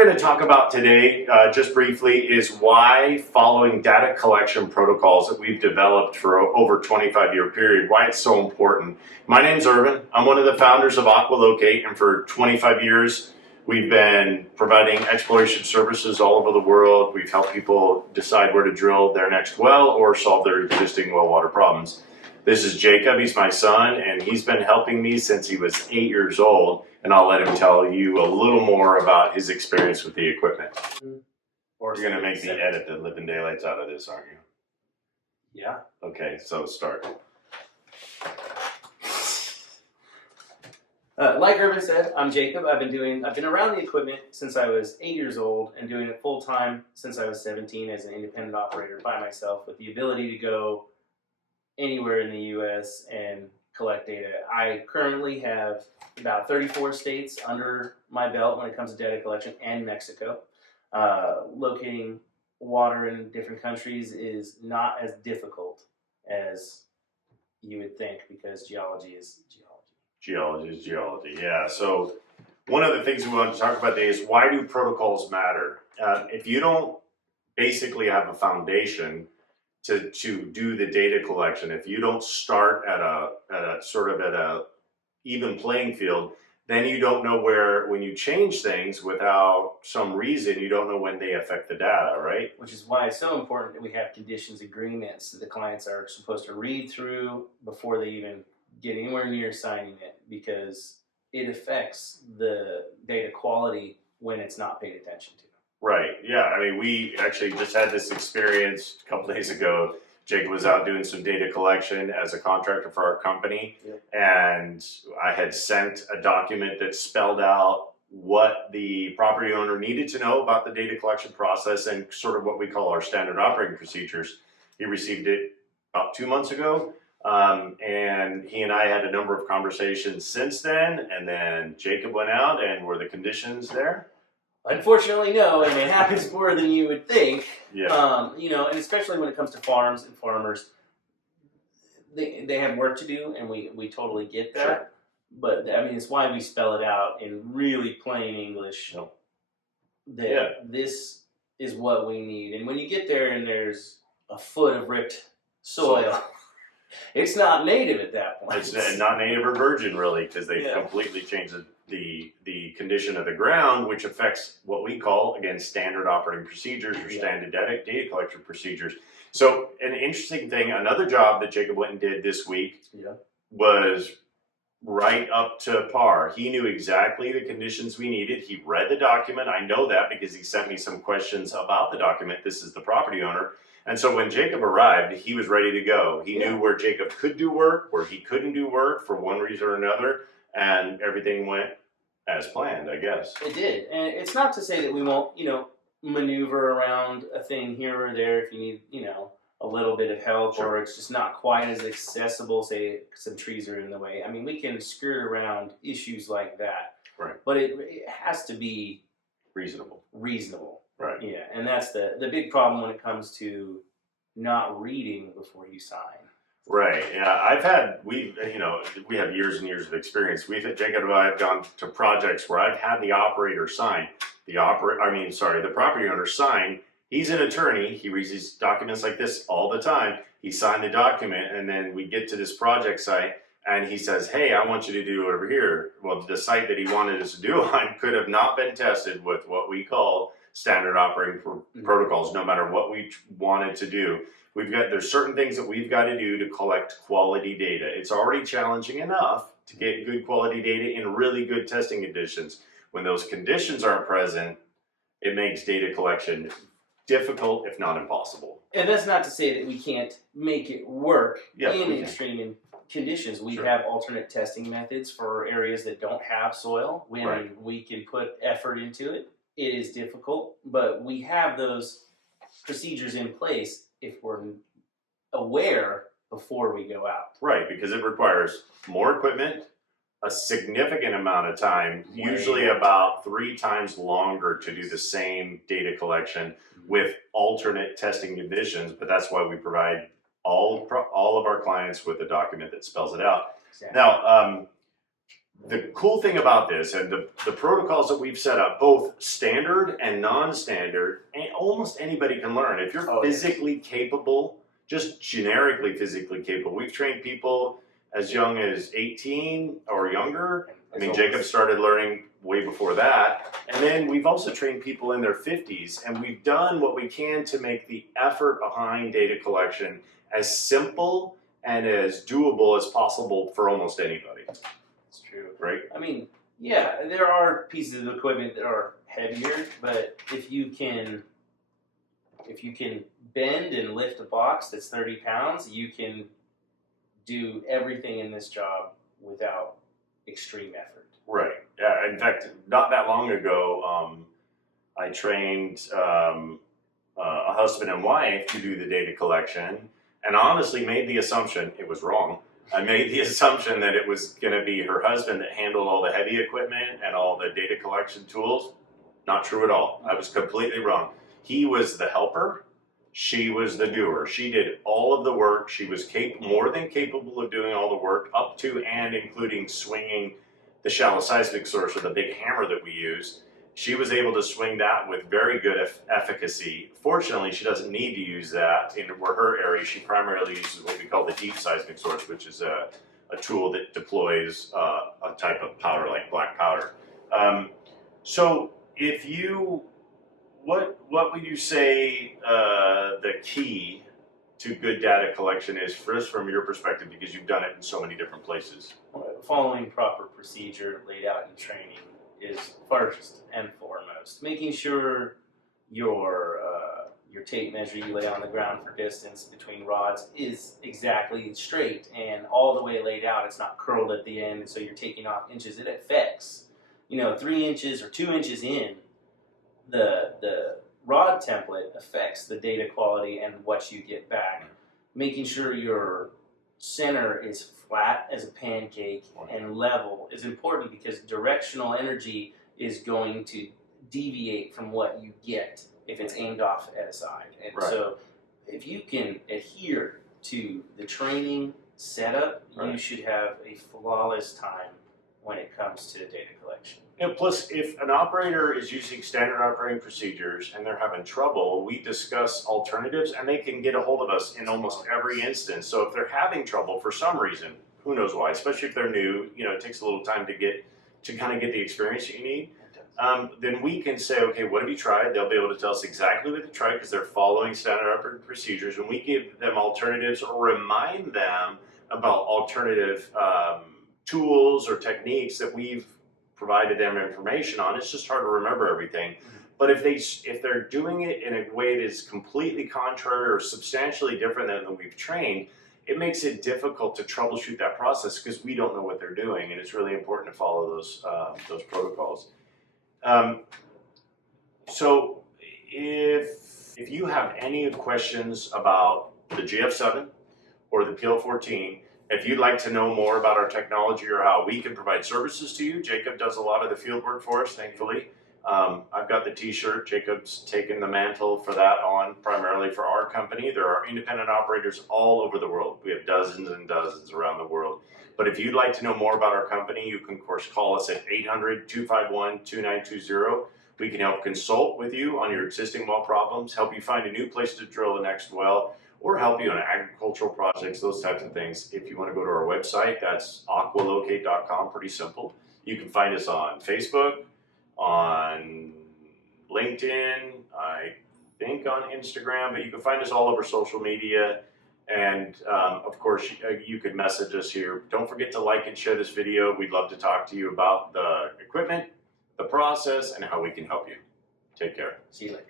we're going to talk about today, just briefly, is why following data collection protocols that we've developed for over a 25-year period, why it's so important. My name's Ervin. I'm one of the founders of AquaLocate, and for 25 years, we've been providing exploration services all over the world. We've helped people decide where to drill their next well or solve their existing well water problems. This is Jacob. He's my son, and he's been helping me since he was 8 years old. And I'll let him tell you a little more about his experience with the equipment. Or you're going to make me edit the living daylights out of this, aren't you? Yeah. Okay, so start. Like Ervin said, I'm Jacob. I've been around the equipment since I was 8 years old and doing it full time since I was 17 as an independent operator by myself with the ability to go anywhere in the U.S. and collect data. I currently have about 34 states under my belt when it comes to data collection, and Mexico. Locating water in different countries is not as difficult as you would think because geology is geology. Geology is geology, yeah. So one of the things we want to talk about today is why do protocols matter? If you don't basically have a foundation to do the data collection, if you don't start at a even playing field, then you don't know when you change things without some reason, you don't know when they affect the data, right? Which is why it's so important that we have conditions agreements that the clients are supposed to read through before they even get anywhere near signing it, because it affects the data quality when it's not paid attention to. Right, yeah, I mean, we actually just had this experience a couple days ago. Jacob was out doing some data collection as a contractor for our company, and I had sent a document that spelled out what the property owner needed to know about the data collection process and sort of what we call our standard operating procedures. He received it about 2 months ago, and he and I had a number of conversations since then, and then Jacob went out, and were the conditions there? Unfortunately, no, and it happens more than you would think. Yeah. And especially when it comes to farms and farmers, they have work to do, and we totally get that. Sure. But I mean, it's why we spell it out in really plain English. That this is what we need, and when you get there and there's a foot of ripped soil, it's not native at that point. It's not native or virgin, really, because they've completely changed the condition of the ground, which affects what we call, again, standard operating procedures or standard data collection procedures. So an interesting thing, another job that Jacob went and did this week was right up to par. He knew exactly the conditions we needed. He read the document. I know that because he sent me some questions about the document. This is the property owner. And so when Jacob arrived, he was ready to go. He knew where Jacob could do work, where he couldn't do work for one reason or another, and everything went as planned, I guess. It did. And it's not to say that we won't, maneuver around a thing here or there if you need, a little bit of help, or it's just not quite as accessible, say some trees are in the way. I mean, we can skirt around issues like that. Right. But it has to be reasonable. Right. Yeah, and that's the big problem when it comes to not reading before you sign. Right. Yeah, we have years and years of experience. Jacob and I have gone to projects where I've had the operator sign, the property owner sign. He's an attorney. He reads these documents like this all the time. He signed the document, and then we get to this project site, and he says, "Hey, I want you to do it over here." Well, the site that he wanted us to do on could have not been tested with what we call standard operating protocols, no matter what we wanted to do. There's certain things that we've got to do to collect quality data. It's already challenging enough to get good quality data in really good testing conditions. When those conditions aren't present, it makes data collection difficult, if not impossible. And that's not to say that we can't make it work in extreme conditions. We have alternate testing methods for areas that don't have soil. When we can put effort into it, it is difficult, but we have those procedures in place if we're aware before we go out. Right, because it requires more equipment, a significant amount of time, usually about 3 times longer to do the same data collection with alternate testing conditions, but that's why we provide all of our clients with a document that spells it out. Exactly. Now, the cool thing about this and the protocols that we've set up, both standard and non-standard, and almost anybody can learn. If you're physically capable, just generically physically capable, we've trained people as young as 18 or younger. I mean, Jacob started learning way before that. And then we've also trained people in their 50s, and we've done what we can to make the effort behind data collection as simple and as doable as possible for almost anybody. It's true. Right? I mean, yeah, there are pieces of equipment that are heavier, but if you can bend and lift a box that's 30 pounds, you can do everything in this job without extreme effort. Right. Yeah. In fact, not that long ago, I trained a husband and wife to do the data collection, and honestly made the assumption, it was wrong. I made the assumption that it was going to be her husband that handled all the heavy equipment and all the data collection tools. Not true at all. I was completely wrong. He was the helper. She was the doer. She did all of the work. She was more than capable of doing all the work, up to and including swinging the shallow seismic source, or the big hammer that we use. She was able to swing that with very good efficacy. Fortunately, she doesn't need to use that in her area. She primarily uses what we call the deep seismic source, which is a tool that deploys a type of powder like black powder. So if you, what would you say the key to good data collection is, first from your perspective, because you've done it in so many different places? Following proper procedure laid out in training is first and foremost. Making sure your tape measure you lay on the ground for distance between rods is exactly straight and all the way laid out. It's not curled at the end, so you're taking off inches. It affects, 3 inches or 2 inches in, the rod template affects the data quality and what you get back. Making sure your center is flat as a pancake and level is important, because directional energy is going to deviate from what you get if it's aimed off at a side. And so if you can adhere to the training setup, you should have a flawless time when it comes to data collection. Plus, if an operator is using standard operating procedures and they're having trouble, we discuss alternatives, and they can get a hold of us in almost every instance. So if they're having trouble for some reason, who knows why, especially if they're new, it takes a little time to kind of get the experience that you need. Then we can say, okay, what have you tried? They'll be able to tell us exactly what they tried, because they're following standard operating procedures, and we give them alternatives or remind them about alternative tools or techniques that we've provided them information on. It's just hard to remember everything. But if they're doing it in a way that is completely contrary or substantially different than we've trained, it makes it difficult to troubleshoot that process, because we don't know what they're doing, and it's really important to follow those protocols. So if you have any questions about the GF7 or the PL14, if you'd like to know more about our technology or how we can provide services to you, Jacob does a lot of the field work for us, thankfully. I've got the t-shirt. Jacob's taken the mantle for that on, primarily for our company. There are independent operators all over the world. We have dozens and dozens around the world. But if you'd like to know more about our company, you can, of course, call us at 800-251-2920. We can help consult with you on your existing well problems, help you find a new place to drill the next well, or help you on agricultural projects, those types of things. If you want to go to our website, that's AquaLocate.com, pretty simple. You can find us on Facebook, on LinkedIn, I think on Instagram, but you can find us all over social media. And of course, you could message us here. Don't forget to like and share this video. We'd love to talk to you about the equipment, the process, and how we can help you. Take care. See you later.